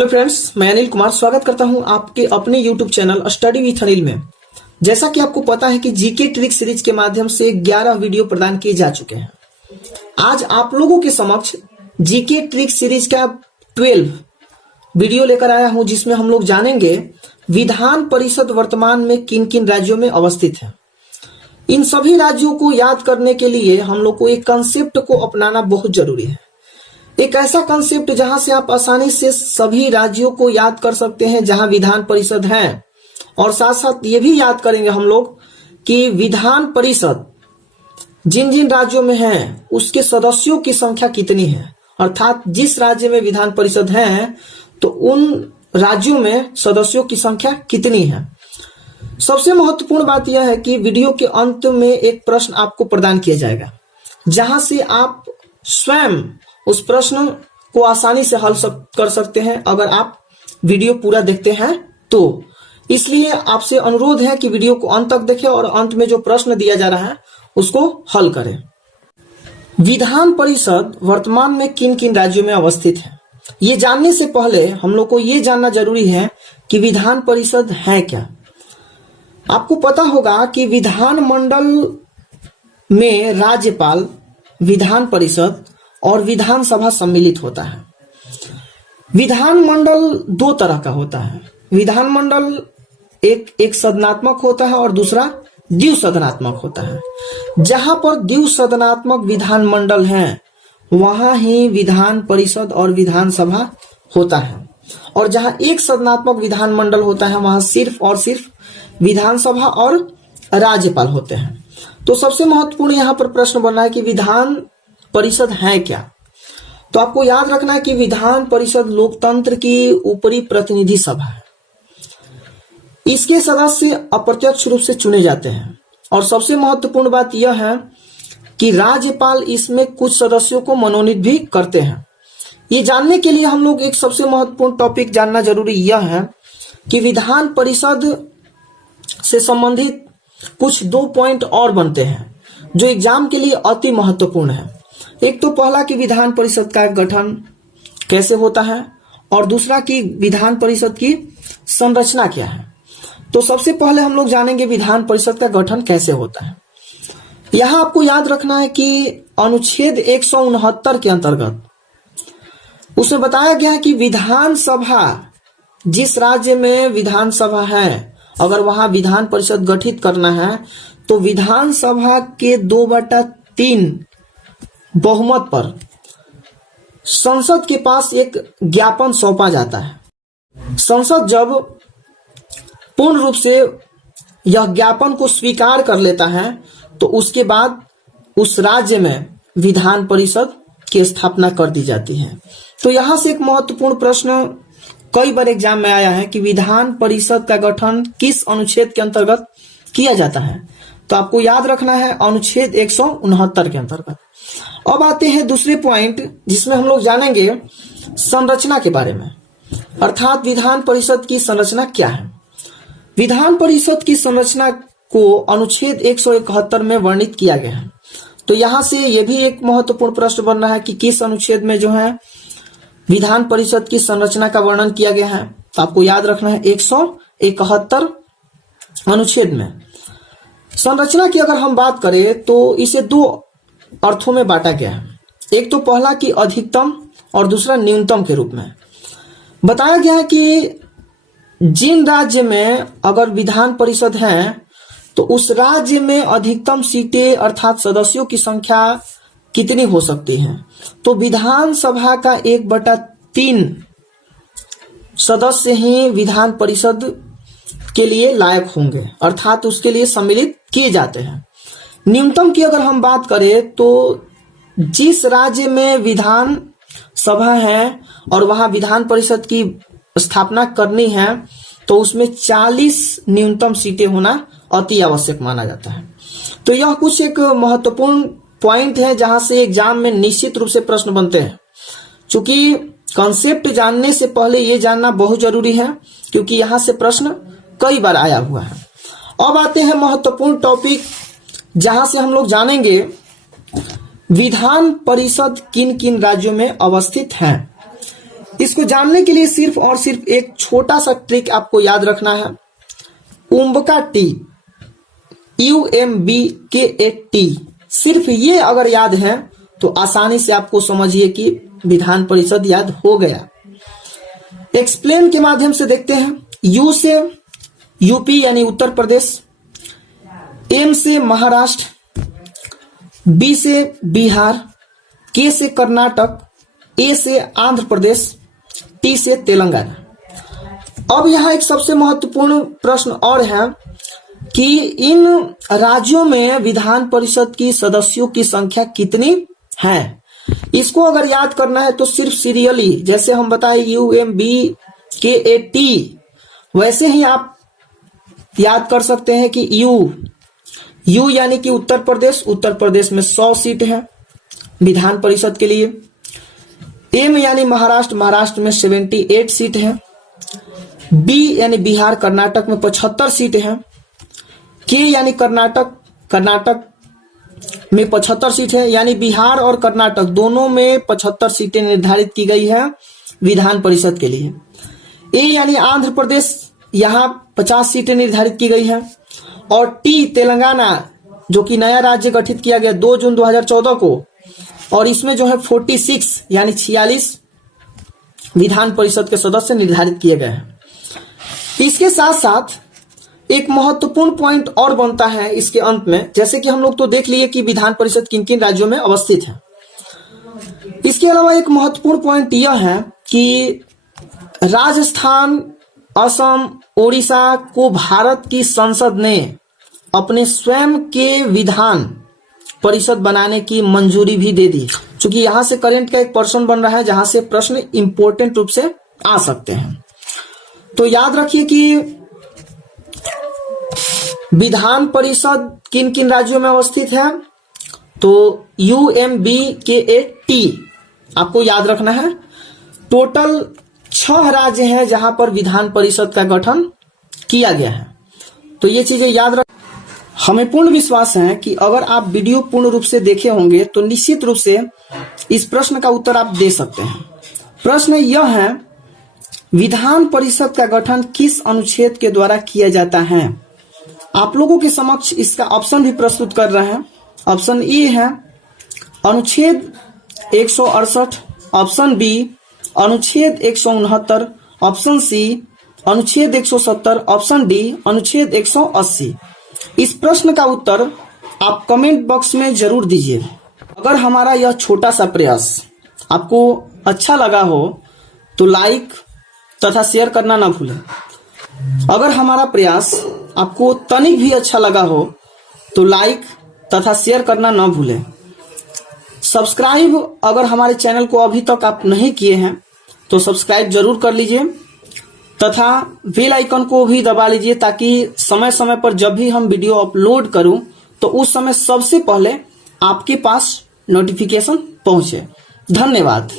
Hello friends, मैं अनिल कुमार स्वागत करता हूं आपके अपने YouTube channel study with Anil में। जैसा कि आपको पता है कि जीके ट्रिक सीरीज के माध्यम से 11 वीडियो प्रदान किए जा चुके हैं। आज आप लोगों के समक्ष जीके ट्रिक सीरीज का 12 वीडियो लेकर आया हूं, जिसमें हम लोग जानेंगे विधान परिषद वर्तमान में किन किन राज्यों में अवस्थित है। इन सभी राज्यों को याद करने के लिए हम लोग को एक कंसेप्ट को अपनाना बहुत जरूरी है। एक ऐसा कंसेप्ट जहां से आप आसानी से सभी राज्यों को याद कर सकते हैं जहां विधान परिषद है, और साथ साथ ये भी याद करेंगे हम लोग कि विधान परिषद जिन जिन राज्यों में है उसके सदस्यों की संख्या कितनी है, अर्थात जिस राज्य में विधान परिषद है तो उन राज्यों में सदस्यों की संख्या कितनी है। सबसे महत्वपूर्ण बात यह है कि वीडियो के अंत में एक प्रश्न आपको प्रदान किया जाएगा, जहां से आप स्वयं उस प्रश्न को आसानी से हल कर सकते हैं अगर आप वीडियो पूरा देखते हैं तो। इसलिए आपसे अनुरोध है कि वीडियो को अंत तक देखें और अंत में जो प्रश्न दिया जा रहा है उसको हल करें। विधान परिषद वर्तमान में किन किन राज्यों में अवस्थित है, ये जानने से पहले हम लोग को ये जानना जरूरी है कि विधान परिषद है क्या। आपको पता होगा कि विधान मंडल में राज्यपाल, विधान परिषद और विधानसभा सम्मिलित होता है। विधान मंडल दो तरह का होता है। विधान मंडल एक सदनात्मक होता है और दूसरा द्विसदनात्मक होता है। जहां पर द्विसदनात्मक विधान मंडल है वहां ही विधान परिषद और विधानसभा होता है, और जहां एक सदनात्मक विधान मंडल होता है वहां सिर्फ और सिर्फ विधानसभा और राज्यपाल होते हैं। तो सबसे महत्वपूर्ण यहाँ पर प्रश्न बन रहा है कि विधान परिषद है क्या। तो आपको याद रखना है कि विधान परिषद लोकतंत्र की ऊपरी प्रतिनिधि सभा है। इसके सदस्य अप्रत्यक्ष रूप से चुने जाते हैं, और सबसे महत्वपूर्ण बात यह है कि राज्यपाल इसमें कुछ सदस्यों को मनोनीत भी करते हैं। ये जानने के लिए हम लोग एक सबसे महत्वपूर्ण टॉपिक जानना जरूरी यह है कि विधान परिषद से संबंधित कुछ 2 पॉइंट और बनते हैं जो एग्जाम के लिए अति महत्वपूर्ण है। एक तो पहला कि विधान परिषद का गठन कैसे होता है, और दूसरा कि विधान परिषद की संरचना क्या है। तो सबसे पहले हम लोग जानेंगे विधान परिषद का गठन कैसे होता है। यहां आपको याद रखना है कि अनुच्छेद 169 के अंतर्गत उसमें बताया गया है कि विधानसभा, जिस राज्य में विधानसभा है, अगर वहां विधान परिषद गठित करना है तो विधानसभा के 2/3 बहुमत पर संसद के पास एक ज्ञापन सौंपा जाता है। संसद जब पूर्ण रूप से यह ज्ञापन को स्वीकार कर लेता है तो उसके बाद उस राज्य में विधान परिषद की स्थापना कर दी जाती है। तो यहां से एक महत्वपूर्ण प्रश्न कई बार एग्जाम में आया है कि विधान परिषद का गठन किस अनुच्छेद के अंतर्गत किया जाता है। तो आपको याद रखना है अनुच्छेद 169 के अंतर्गत। अब आते हैं दूसरे पॉइंट, जिसमें हम लोग जानेंगे संरचना के बारे में, अर्थात विधान परिषद की संरचना क्या है। विधान परिषद की संरचना को अनुच्छेद 171 में वर्णित किया गया है। तो यहां से यह भी एक महत्वपूर्ण प्रश्न बन रहा है कि किस अनुच्छेद में जो है विधान परिषद की संरचना का वर्णन किया गया है। तो आपको याद रखना है 171 अनुच्छेद में। संरचना की अगर हम बात करें तो इसे 2 अर्थों में बांटा गया है। एक तो पहला कि अधिकतम और दूसरा न्यूनतम के रूप में। बताया गया है कि जिन राज्य में अगर विधान परिषद है तो उस राज्य में अधिकतम सीटें अर्थात सदस्यों की संख्या कितनी हो सकती है। तो विधानसभा का 1/3 सदस्य ही विधान परिषद के लिए लायक होंगे, अर्थात उसके लिए सम्मिलित किए जाते हैं। न्यूनतम की अगर हम बात करें तो जिस राज्य में विधान सभा है और वहां विधान परिषद की स्थापना करनी है तो उसमें 40 न्यूनतम सीटें होना अति आवश्यक माना जाता है। तो यह कुछ एक महत्वपूर्ण पॉइंट है जहां से एग्जाम में निश्चित रूप से प्रश्न बनते हैं। चूंकि कॉन्सेप्ट जानने से पहले यह जानना बहुत जरूरी है, क्योंकि यहां से प्रश्न कई बार आया हुआ है। अब आते हैं महत्वपूर्ण टॉपिक, जहां से हम लोग जानेंगे विधान परिषद किन किन राज्यों में अवस्थित है। इसको जानने के लिए सिर्फ और सिर्फ एक छोटा सा ट्रिक आपको याद रखना है। उम्बका टी, UMBKAT, सिर्फ ये अगर याद है तो आसानी से आपको समझिए कि विधान परिषद याद हो गया। एक्सप्लेन के माध्यम से देखते हैं। यू से यूपी यानी उत्तर प्रदेश, एम से महाराष्ट्र, बी से बिहार, के से कर्नाटक, ए से आंध्र प्रदेश, टी से तेलंगाना। अब यहाँ एक सबसे महत्वपूर्ण प्रश्न और है कि इन राज्यों में विधान परिषद की सदस्यों की संख्या कितनी है। इसको अगर याद करना है तो सिर्फ सीरियली, जैसे हम बताए UMBKAT, वैसे ही आप याद कर सकते हैं कि यू यानी कि उत्तर प्रदेश में 100 सीट है विधान परिषद के लिए। एम यानी महाराष्ट्र में 78 सीट है। बी यानी बिहार कर्नाटक में 75 सीट है। के यानी कर्नाटक में 75 सीट है, यानी बिहार और कर्नाटक दोनों में 75 सीटें निर्धारित की गई है विधान परिषद के लिए। ए यानी आंध्र प्रदेश, यहाँ 50 सीटें निर्धारित की गई है। और टी तेलंगाना, जो कि नया राज्य गठित किया गया 2 जून 2014 को, और इसमें जो है 46 यानी 46 विधान परिषद के सदस्य निर्धारित किए गए हैं। इसके साथ साथ एक महत्वपूर्ण पॉइंट और बनता है इसके अंत में, जैसे कि हम लोग तो देख लिए कि विधान परिषद किन किन राज्यों में अवस्थित है। इसके अलावा एक महत्वपूर्ण पॉइंट यह है कि राजस्थान, असम, ओडिशा को भारत की संसद ने अपने स्वयं के विधान परिषद बनाने की मंजूरी भी दे दी। क्योंकि यहां से करंट का एक पर्सन बन रहा है जहां से प्रश्न इंपॉर्टेंट रूप से आ सकते हैं। तो याद रखिए कि विधान परिषद किन किन राज्यों में अवस्थित है। तो UMBKAT आपको याद रखना है। टोटल 6 राज्य हैं जहां पर विधान परिषद का गठन किया गया है। तो ये चीजें याद रख। हमें पूर्ण विश्वास है कि अगर आप वीडियो पूर्ण रूप से देखे होंगे तो निश्चित रूप से इस प्रश्न का उत्तर आप दे सकते हैं। प्रश्न यह है, विधान परिषद का गठन किस अनुच्छेद के द्वारा किया जाता है। आप लोगों के समक्ष इसका ऑप्शन भी प्रस्तुत कर रहे हैं। ऑप्शन ए है अनुच्छेद 168, ऑप्शन बी अनुच्छेद 169, ऑप्शन सी अनुच्छेद 170, ऑप्शन डी अनुच्छेद 180। इस प्रश्न का उत्तर आप कमेंट बॉक्स में जरूर दीजिए। अगर हमारा यह छोटा सा प्रयास आपको अच्छा लगा हो तो लाइक तथा शेयर करना ना भूलें। अगर हमारा प्रयास आपको तनिक भी अच्छा लगा हो तो लाइक तथा शेयर करना ना भूलें। सब्सक्राइब अगर हमारे चैनल को अभी तक आप नहीं किए हैं तो सब्सक्राइब जरूर कर लीजिए तथा बेल आइकन को भी दबा लीजिए, ताकि समय समय पर जब भी हम वीडियो अपलोड करूं तो उस समय सबसे पहले आपके पास नोटिफिकेशन पहुंचे। धन्यवाद।